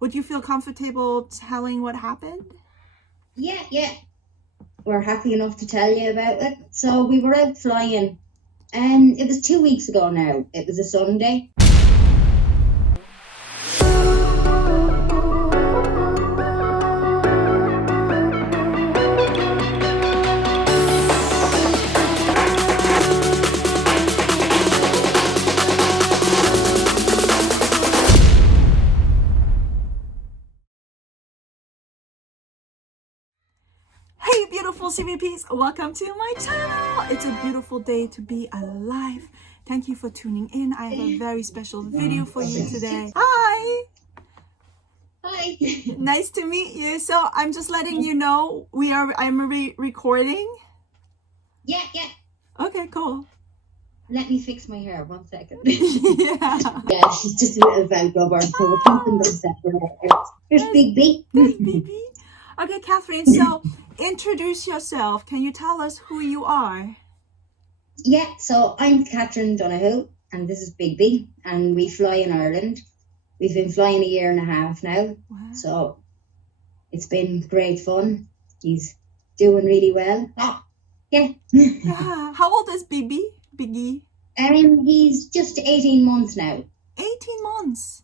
Would you feel comfortable telling what happened? Yeah. We're happy enough to tell you about it. So we were out flying, and it was 2 weeks ago now. It was a Sunday. Hey beautiful CVPs, welcome to my channel. It's a beautiful day to be alive. Thank you for tuning in. I have a very special video for you today. Hi. Hi. Nice to meet you. So I'm just letting you know I'm recording. Yeah. Okay, cool. Let me fix my hair 1 second. Yeah, she's just a little Velcro, so we're keeping them separate. There's Big B. There's BB. Okay, Catherine, so introduce yourself. Can you tell us who you are? Yeah, so I'm Catherine Donoghue, and this is Big B, and we fly in Ireland. We've been flying 1.5 years now, Wow. So it's been great fun. He's doing really well. Yeah. How old is Biggie? He's just 18 months now. 18 months?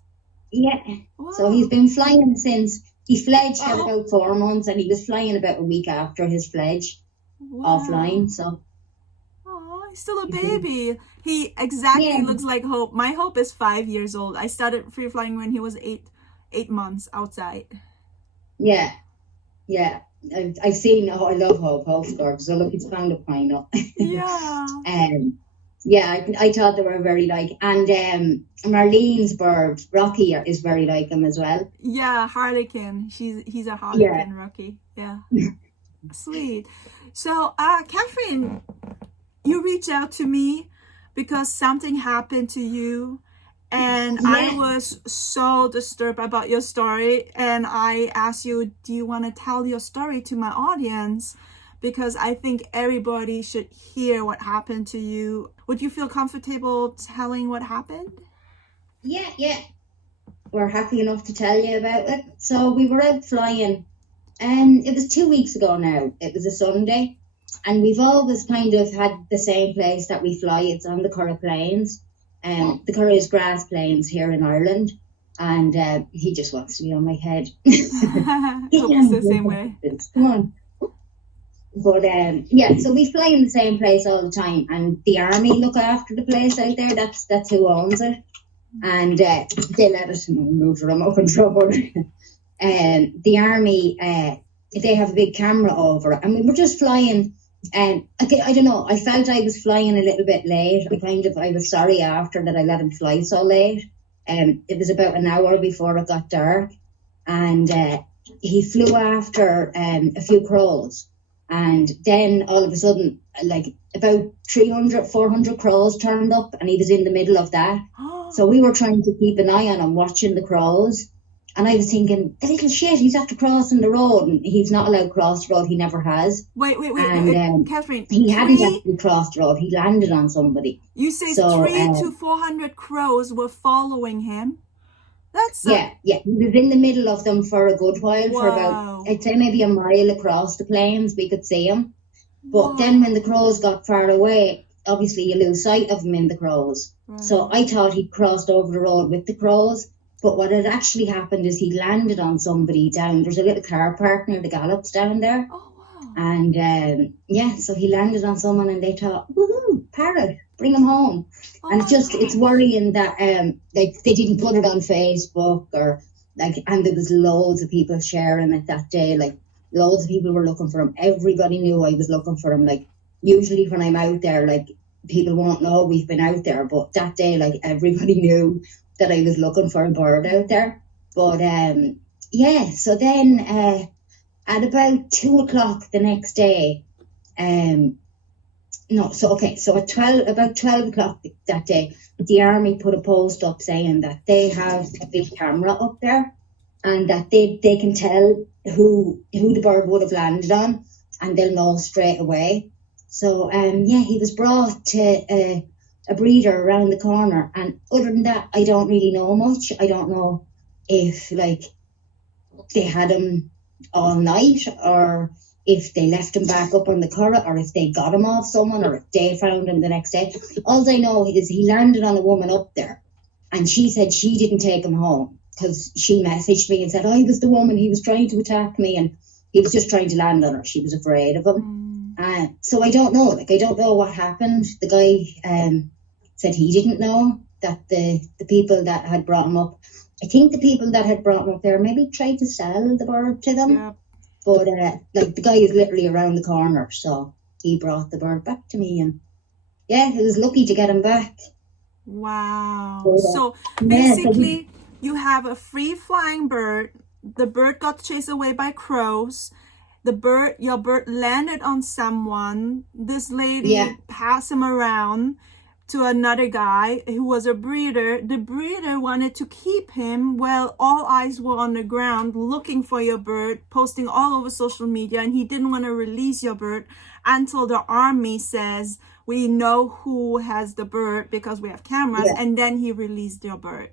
Yeah. Wow. So he's been flying since he fledged at about 4 months, and he was flying about a week after his fledge. Wow. Offline, so. Oh, he's still a baby. He exactly looks like Hope. My Hope is 5 years old. I started free flying when he was eight months outside. Yeah. I've seen. Oh, I love Hope. Hope's gorgeous. So look, he's found a pine up. Yeah. Yeah, I thought they were very like, and Marlene's bird, Rocky, is very like him as well. Yeah, Harlequin. He's a Harlequin, yeah. Rocky. Yeah. Sweet. So, Catherine, you reached out to me because something happened to you, and I was so disturbed about your story, and I asked you, do you want to tell your story to my audience? Because I think everybody should hear what happened to you. Would you feel comfortable telling what happened? Yeah. We're happy enough to tell you about it. So we were out flying, and it was 2 weeks ago now. It was a Sunday, and we've always kind of had the same place that we fly. It's on the Curragh Plains. The Curragh is grass plains here in Ireland, and he just wants to be on my head. Hope's the same way. Come on. But yeah, so we fly in the same place all the time, and the army look after the place out there. That's who owns it, and they let us move the remote control. And the army, they have a big camera over it, and we were just flying. And I don't know, I felt I was flying a little bit late. I was sorry after that I let him fly so late. It was about an hour before it got dark, and he flew after a few crows. And then all of a sudden, like about 300, 400 crows turned up, and he was in the middle of that. So we were trying to keep an eye on him, watching the crows. And I was thinking, the little shit, he's after crossing the road, and he's not allowed to cross the road. He never has. Wait, Catherine. He hadn't actually crossed the road. He landed on somebody. You say 300 to 400 crows were following him? Yeah. He was in the middle of them for a good while, for about, I'd say maybe a mile across the plains, we could see him. But then when the crows got far away, obviously you lose sight of him in the crows. So I thought he'd crossed over the road with the crows. But what had actually happened is he landed on somebody down. There's a little car park near the Gallops down there. Oh, wow. And so he landed on someone, and they thought, woohoo, Parrot, bring him home. And it's worrying that like they didn't put it on Facebook and there was loads of people sharing it that day. Like loads of people were looking for him. Everybody knew I was looking for him. Like usually when I'm out there, like people won't know we've been out there, but that day, like everybody knew that I was looking for a bird out there. But so then at about 2 o'clock the next day, about 12 o'clock that day, the army put a post up saying that they have a big camera up there, and that they can tell who the bird would have landed on, and they'll know straight away. So he was brought to a breeder around the corner, and other than that, I don't really know much. I don't know if they had him all night, or if they left him back up on the Curragh, or if they got him off someone, or if they found him the next day. All I know is he landed on a woman up there, and she said she didn't take him home because she messaged me and said, I was the woman, he was trying to attack me, and he was just trying to land on her. She was afraid of him. So I don't know. I don't know what happened. The guy said he didn't know that the people that had brought him up, I think the people that had brought him up there maybe tried to sell the bird to them. Yeah. But the guy is literally around the corner, so he brought the bird back to me, and he was lucky to get him back. Wow. So basically, you have a free-flying bird. The bird got chased away by crows. Your bird landed on someone. This lady passed him around to another guy who was a breeder. The breeder wanted to keep him. Well, all eyes were on the ground looking for your bird, posting all over social media, and he didn't want to release your bird until the army says, we know who has the bird because we have cameras, and then he released your bird.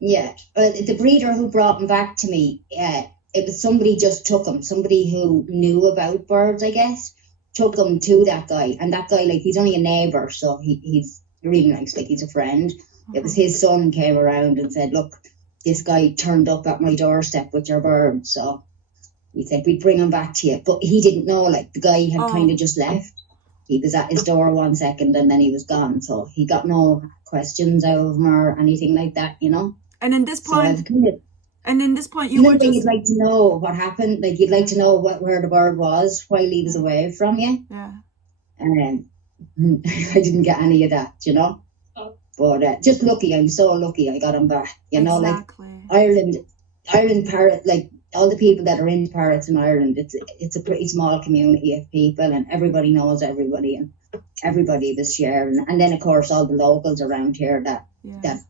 Yeah, the breeder who brought him back to me, it was somebody just took him, somebody who knew about birds, I guess, took him to that guy. And that guy, like, he's only a neighbour, so he's really nice, like, he's a friend. It was his son came around and said, look, this guy turned up at my doorstep with your bird, so he said we'd bring him back to you. But he didn't know, like, the guy had kind of just left. He was at his door 1 second and then he was gone, so he got no questions out of him or anything like that, you know. And in this point, you were just... You'd like to know what happened. Like, you'd like to know where the bird was while he was away from you. Yeah. And I didn't get any of that, you know. But just lucky. I'm so lucky I got him back. You know, exactly. Like Ireland parrot, like all the people that are into parrots in Ireland, it's a pretty small community of people, and everybody knows everybody, and everybody was sharing. And then, of course, all the locals around here that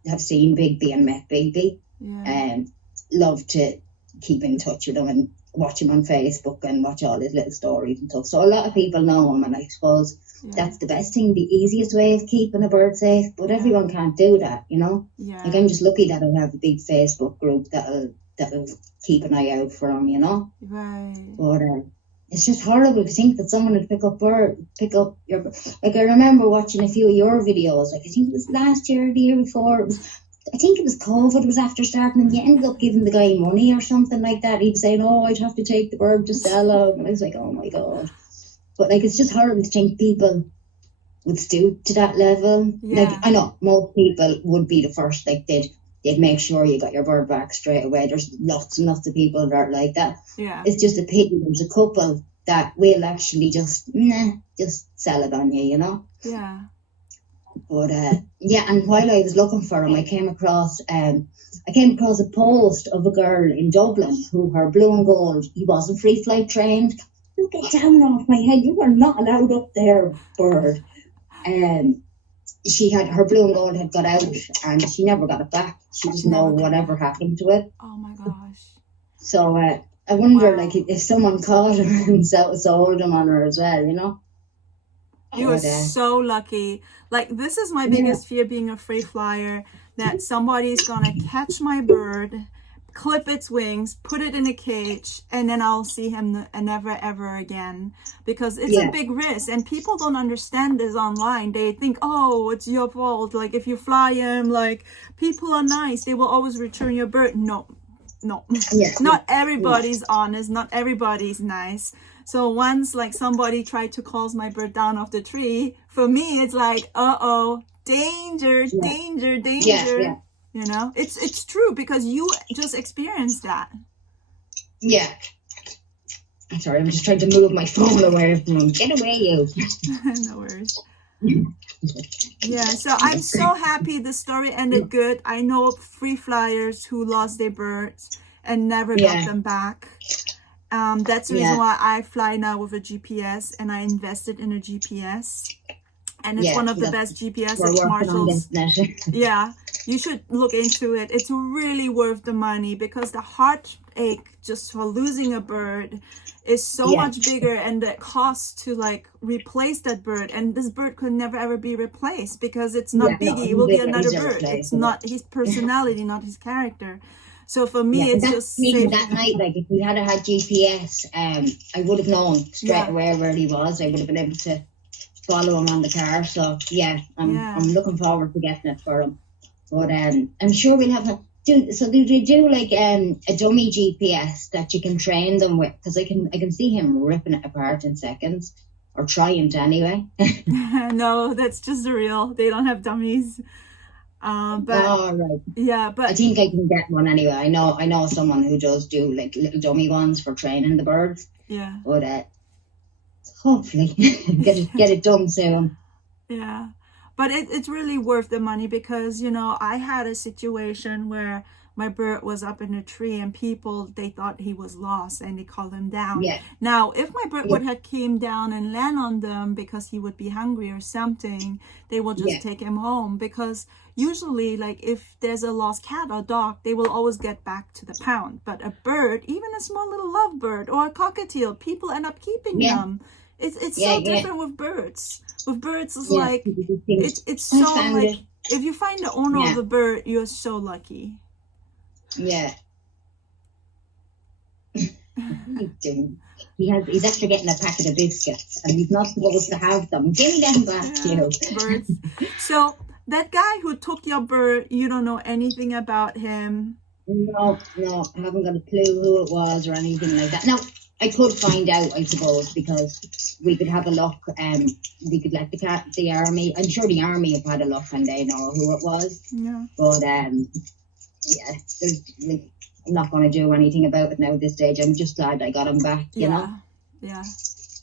have seen Bigby and met Bigby, love to keep in touch with him and watch him on Facebook and watch all his little stories and stuff. So a lot of people know him, and I suppose that's the best thing, the easiest way of keeping a bird safe. But everyone can't do that, you know. Like, I'm just lucky that I have a big Facebook group that'll keep an eye out for him, you know. Right. But it's just horrible to think that someone would pick up your... Like, I remember watching a few of your videos. Like, I think it was last year or the year before. I think it was COVID was after starting, and you ended up giving the guy money or something like that. He'd say, no, I'd have to take the bird to sell him. And I was like, oh my God. But, like, it's just horrible to think people would stoop to that level. Like, I know most people would be the first, like, they'd make sure you got your bird back straight away. There's lots and lots of people that are like that. Yeah. It's just a pity there's a couple that will actually just sell it on you, you know? Yeah. But and while I was looking for him, I came across a post of a girl in Dublin who her blue and gold, he wasn't free flight trained. You get down off my head, you were not allowed up there, bird. She had her blue and gold had got out, and she never got it back. She doesn't know whatever happened to it. Oh my gosh. So I wonder, like, if someone caught him and sold him on her as well, you know. You are so lucky. Like, this is my biggest fear, being a free flyer, that somebody's gonna catch my bird, clip its wings, put it in a cage, and then I'll see him never ever again, because it's a big risk, and people don't understand this online. They think, oh, it's your fault. Like, if you fly him, like, people are nice, they will always return your bird. No. Not everybody's honest, not everybody's nice. So once, like, somebody tried to cause my bird down off the tree, for me it's like, danger. Yeah. You know, it's true, because you just experienced that. Yeah. I'm sorry, I'm just trying to move my phone away from him. Get away, you. No worries. Yeah, so I'm so happy the story ended good. I know free flyers who lost their birds and never got them back. That's the reason why I fly now with a GPS, and I invested in a GPS. And it's one of the best GPS at Marshall's. Yeah, you should look into it. It's really worth the money, because the heartache just for losing a bird is so much bigger, and the cost to, like, replace that bird, and this bird could never ever be replaced, because it's not Biggie. It will be another bird. It's not his personality, not his character. So for me, and it's that's just me safe. that night. Like if we had had GPS, I would have known straight away where he was. I would have been able to follow him on the car. So yeah, I'm looking forward to getting it for him. But I'm sure we'll have so do they do like a dummy GPS that you can train them with? Because I can see him ripping it apart in seconds, or trying to anyway. No, that's just the real. They don't have dummies. But right. Yeah, but I think I can get one anyway. I know someone who does do like little dummy ones for training the birds. Yeah. But hopefully get it done soon. Yeah. But it's really worth the money because, you know, I had a situation where my bird was up in a tree and people, they thought he was lost and they called him down. Yeah. Now, if my bird would have came down and land on them because he would be hungry or something, they will just take him home, because usually, like, if there's a lost cat or dog, they will always get back to the pound. But a bird, even a small little lovebird or a cockatiel, people end up keeping them. It's so different with birds. With birds, it's like, it's so like, if you find the owner of the bird, you're so lucky. Yeah. He's after getting a packet of biscuits and he's not supposed to have them. Give me them back, you. Birds. So that guy who took your bird, you don't know anything about him? No, I haven't got a clue who it was or anything like that. Now, I could find out, I suppose, because we could have a look. We could let the army. I'm sure the army have had a look and they know who it was. Yeah. But I'm not going to do anything about it now at this stage. I'm just glad I got him back. You know. Yeah. It's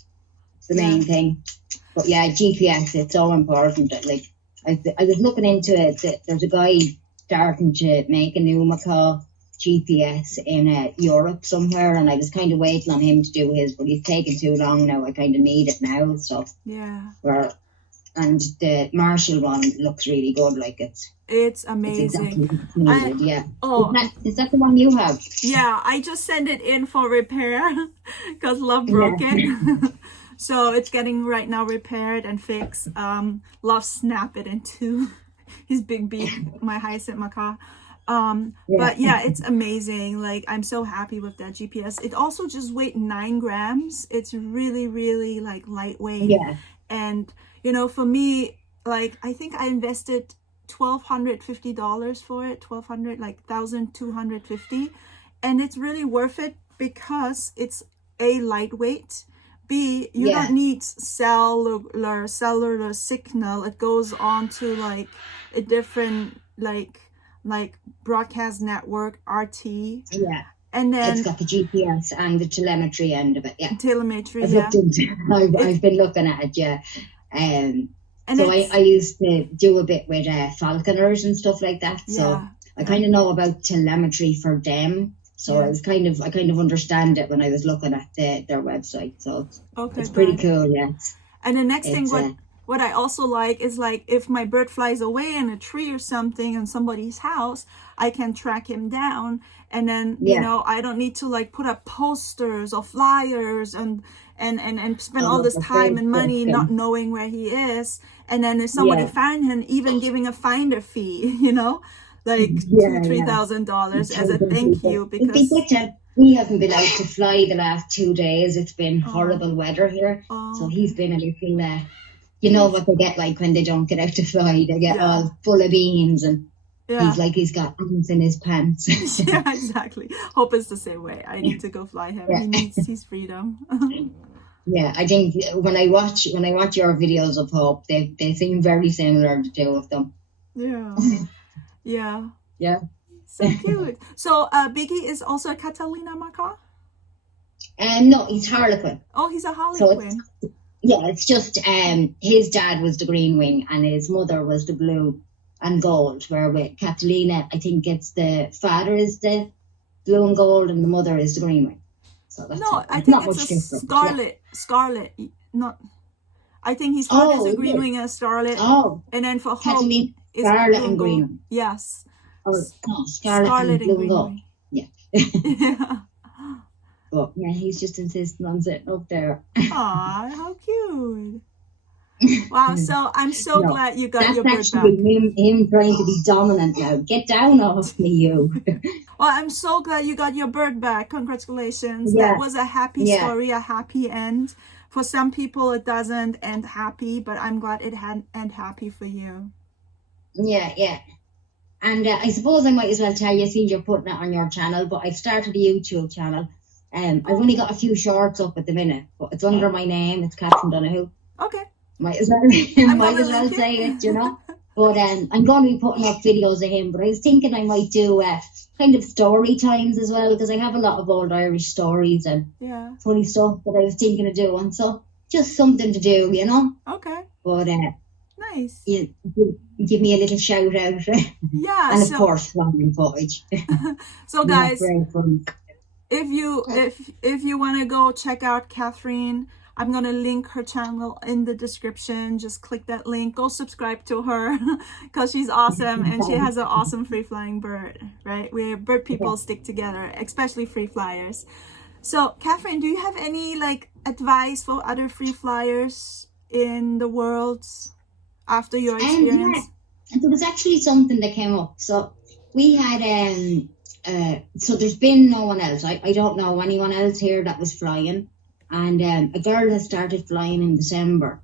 the main thing. But yeah, GPS. It's so important. Like I was looking into it. There's a guy starting to make a new macaw GPS in Europe somewhere, and I was kind of waiting on him to do his, but he's taking too long now. I kind of need it now, so and the Marshall one looks really good. Like it's amazing. It's exactly needed, yeah. Oh, is that the one you have? Yeah, I just sent it in for repair because Love broke it. So it's getting right now repaired and fixed. Love snapped it into his big beak, my hyacinth macaw. But yeah, it's amazing. Like, I'm so happy with that GPS. It also just weighed 9 grams. It's really, really like lightweight. Yeah. And you know, for me, like, I think I invested $1,250 for it. $1,250, and it's really worth it because it's A, lightweight. B, you don't need cellular signal. It goes on to like a different like broadcast network, RT. Yeah. And then it's got the GPS and the telemetry end of it. Yeah. Telemetry. I've been looking at it. Yeah. So I used to do a bit with falconers and stuff like that. So I kind of know about telemetry for them. So I kind of understand it when I was looking at their website. So it's pretty cool, yeah. And the next thing, what I also like is, like, if my bird flies away in a tree or something in somebody's house, I can track him down, and then you know, I don't need to like put up posters or flyers and spend all this time and money not knowing where he is. And then if somebody find him, even giving a finder fee, you know, like $2,000-$3,000 as a thank you, because we haven't been out to fly the last 2 days. It's been horrible weather here, so he's been a little. You know what they get like when they don't get out to fly? They get all full of beans, and he's got ants in his pants. Yeah, exactly. Hope is the same way. I need to go fly him. He needs his freedom. Yeah, I think when I watch your videos of Hope, they seem very similar, the two of them. Yeah. Yeah. So cute. So Biggie is also a Catalina macaw? No, he's Harlequin. Oh, he's a Harlequin. So it's just his dad was the green wing and his mother was the blue and gold, where with Catalina, I think it's the father is the blue and gold and the mother is the green wing. So that's I think it's a scarlet. Not. I think his father is a green wing and a scarlet. Oh. And then for Catalina, Hope is scarlet and green. Yes. Oh, no, scarlet and blue and yeah. Yeah. But yeah, he's just insisting on sitting up there. Aw, how cute. Wow, so I'm so No, glad you got that's your bird back. actually him trying to be dominant now. Get down off me, you. Well, I'm so glad you got your bird back. Congratulations. That Yeah, was a happy yeah, story, a happy end. For some people, it doesn't end happy, but I'm glad it had end happy for you. yeah, yeah. And I suppose I might as well tell you, since you're putting it on your channel, but I've started a YouTube channel. I've only got a few shorts up at the minute, but it's under my name. It's Catherine Donoghue. Okay. Might as well, I'm might gonna as well link say it. it, you know. But I'm going to be putting up videos of him. But I was thinking I might do kind of story times as well, because I have a lot of old Irish stories and Yeah. funny stuff that I was thinking of doing. So just something to do, you know. Okay. But Nice. you give me a little shout out. Yeah. And of course, flying footage. So guys, Great fun. if you want to go check out Catherine, I'm gonna link her channel in the description. Just click that link, go subscribe to her, because she's awesome and she has an awesome free flying bird, right? We bird people stick together, especially free flyers. So Catherine, do you have any like advice for other free flyers in the world after your experience? Yeah, there was actually something that came up. So we had so there's been no one else. I don't know anyone else here that was flying. And a girl has started flying in December.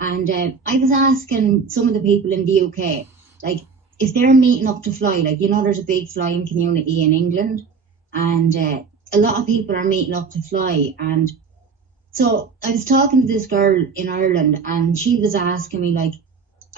And I was asking some of the people in the UK, like, if they're meeting up to fly, like, you know, there's a big flying community in England. And a lot of people are meeting up to fly. And so I was talking to this girl in Ireland, and she was asking me, like,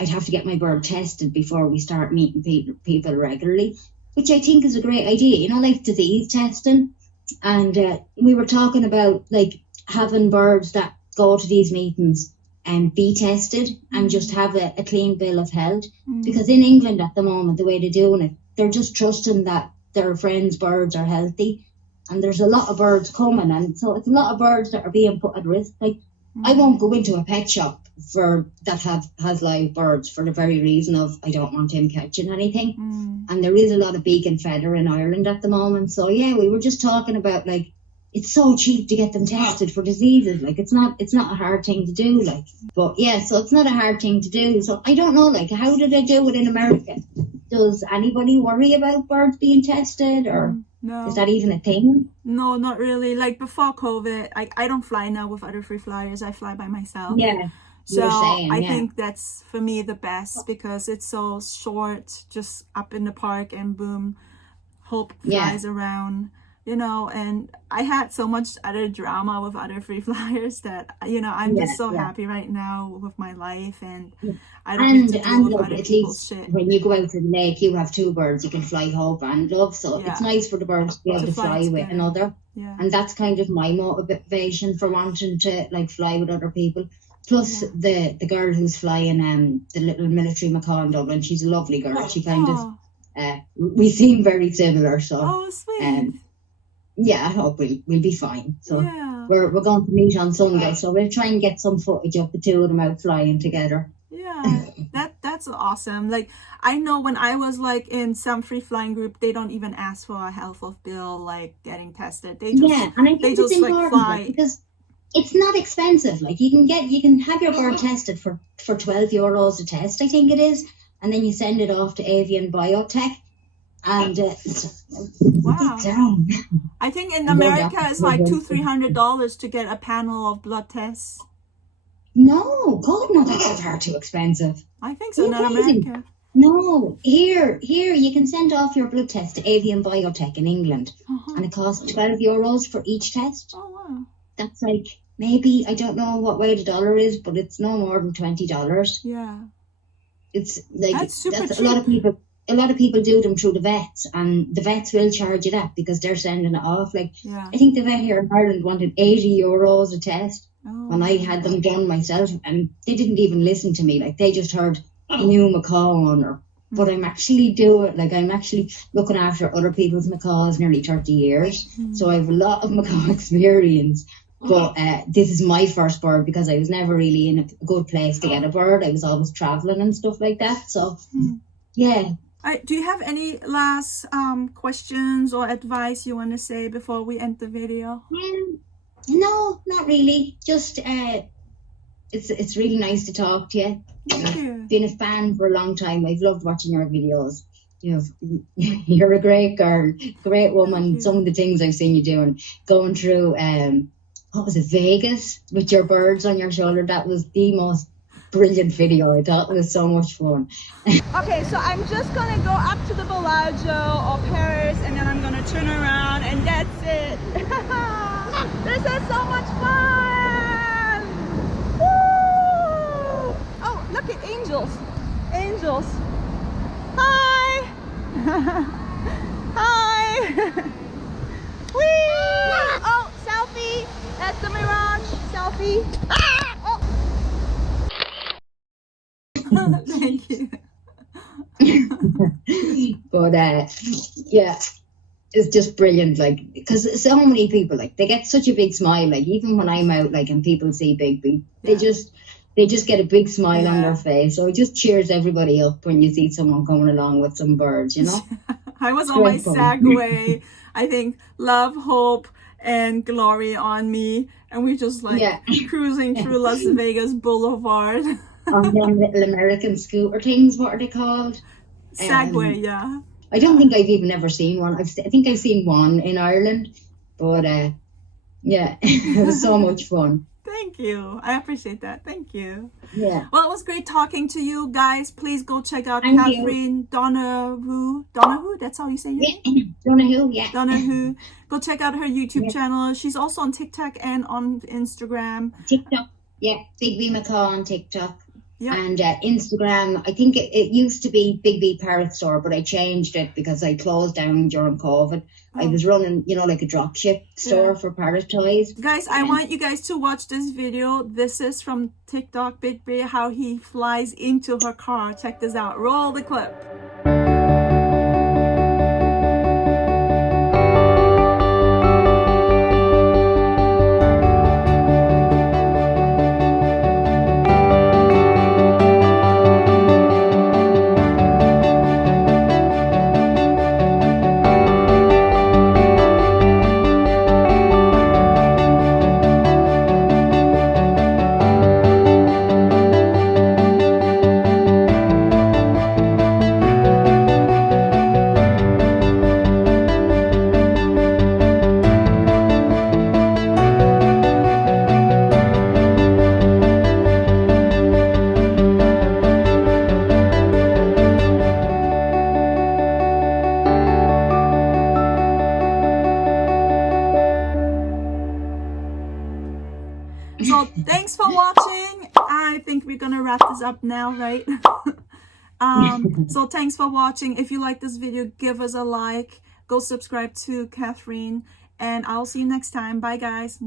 I'd have to get my bird tested before we start meeting people regularly, which I think is a great idea, you know, like disease testing. And we were talking about, like, having birds that go to these meetings and be tested and just have a clean bill of health. Because in England at the moment, the way they're doing it, they're just trusting that their friends' birds are healthy. And there's a lot of birds coming, and so it's a lot of birds that are being put at risk. Like, I won't go into a pet shop that has live birds for the very reason of I don't want him catching anything. And there is a lot of beak and feather in Ireland at the moment. So yeah, we were just talking about, like, it's so cheap to get them tested for diseases. Like, it's not a hard thing to do. Like, but yeah, so it's not a hard thing to do. So I don't know, like, how do they do it in America? Does anybody worry about birds being tested, or no, is that even a thing? No, not really. Like before COVID, I don't fly now with other free flyers. I fly by myself. Yeah. So I think that's for me the best, because it's so short, just up in the park and boom, hope flies around, you know. And I had so much other drama with other free flyers that, you know, I'm just so happy right now with my life, and I don't need to deal with other people's shit. When you go out to the lake, you have two birds. You can fly hope and love. So it's nice for the birds to be able to fly with another. Yeah. And that's kind of my motivation for wanting to, like, fly with other people. Plus the girl who's flying the little military macaw in Dublin, she's a lovely girl. She kind of we seem very similar. So sweet. Yeah, I hope we'll be fine. So we're going to meet on Sunday, so we'll try and get some footage of the two of them out flying together. Yeah, that's awesome. Like, I know when I was like in some free flying group, they don't even ask for a health of bill, like getting tested. They just and I think it's just important, like fly, because it's not expensive. Like, you can have your bird tested for €12 a test, I think it is, and then you send it off to Avian Biotech. And wow. Down. I think in America it's like $200-300 to get a panel of blood tests. No, God, no, that's far too expensive. I think so, not America. No, here you can send off your blood test to Avian Biotech in England, and it costs €12 for each test. Oh wow. That's like, maybe, I don't know what way the dollar is, but it's no more than $20. Yeah. It's like, that's super cheap. A lot of people do them through the vets, and the vets will charge you that because they're sending it off. Like, I think the vet here in Ireland wanted €80 a test when I had them done myself, and they didn't even listen to me. Like, they just heard a new macaw owner. But I'm actually looking after other people's macaws nearly 30 years. So I have a lot of macaw experience. But this is my first bird, because I was never really in a good place to get a bird. I was always traveling and stuff like that. So, yeah. Do you have any last questions or advice you want to say before we end the video? No, not really. Just it's really nice to talk to you. Thank you. I've been a fan for a long time. I've loved watching your videos. You're a great girl, great woman. Some of the things I've seen you doing, going through what was it, Vegas with your birds on your shoulder, that was the most brilliant video. I thought it was so much fun. Okay, so I'm just gonna go up to the Bellagio or Paris, and then I'm gonna turn around, and that's it. This is so much fun! Woo! Oh, look at angels. Angels. Hi! Hi! Whee! Oh, selfie! That's the Mirage selfie. Ah! Oh. Thank you. But yeah, it's just brilliant, like, because so many people, like, they get such a big smile, like, even when I'm out, like, and people see Bigby, they just get a big smile on their face. So it just cheers everybody up when you see someone coming along with some birds, you know. I was on my Segway, I think Love, Hope, and Glory on me, and we just like cruising through Las Vegas Boulevard. On them little American scooter things, what are they called? Segway, yeah. I don't think I've even ever seen one. I think I've seen one in Ireland, but yeah, it was so much fun. Thank you. I appreciate that. Thank you. Yeah. Well, it was great talking to you guys. Please go check out Catherine Donoghue. Donoghue, that's how you say your name? Donoghue, yeah. Donoghue. Go check out her YouTube channel. She's also on TikTok and on Instagram. TikTok, yeah. Bigby Macaw on TikTok. Yeah. And Instagram, I think it used to be Bigby Parrot Store, but I changed it because I closed down during COVID. I was running, like a drop ship store for parrot toys. Guys, I want you guys to watch this video. This is from TikTok, Bigby, how he flies into her car. Check this out. Roll the clip. So thanks for watching. I think we're gonna wrap this up now, right? So thanks for watching. If you like this video, give us a like. Go subscribe to Catherine, and I'll see you next time. Bye, guys.